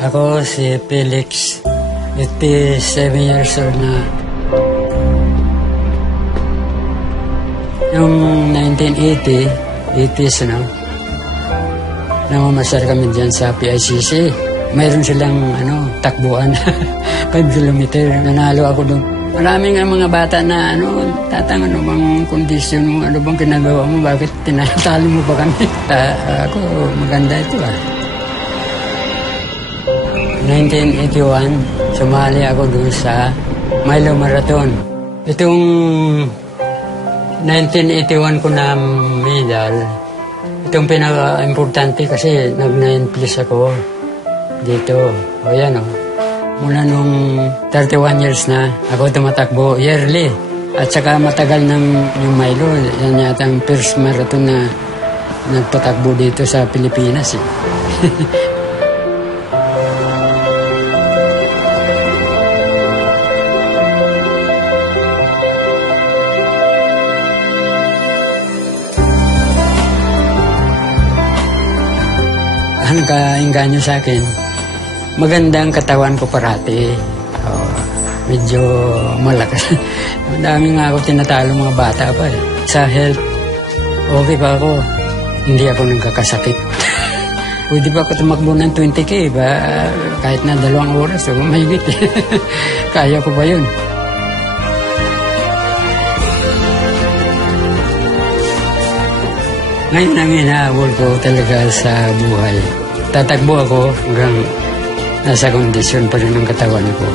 Ako si Felix, 57 years old na. Noong 1980s, namamasar kami dyan sa PICC. Mayroon silang takbuhan, 5 kilometer. Nanalo ako doon. Maraming mga bata na tatang ano bang kondisyon mo, ano bang ginagawa mo, bakit tinatalo mo ba kami? Ako, maganda ito 1981, sumali ako doon sa Milo Marathon. Itong 1981 ko na medal, itong pinaka-importante kasi nag-9 plus ako dito. O yan Mula nung 31 years na ako tumatakbo yearly. At saka matagal ng yung Milo. Yan yata ang first marathon na nagpatakbo dito sa Pilipinas. Ang kainganyo sa akin, magandang katawan ko parati. Medyo malakas. Madami nga ako tinatalo mga bata pa Sa health, okay pa ako. Hindi ako nagkakasakit. Pwede pa ako tumakbo ng 20K ba? Kahit na 2 oras o mahigit. Kaya ko ba yun? Ngayon ang hinahabol ko talaga sa buhay. Tatakbo ako hanggang nasa kondisyon pa rin ang katawan ko.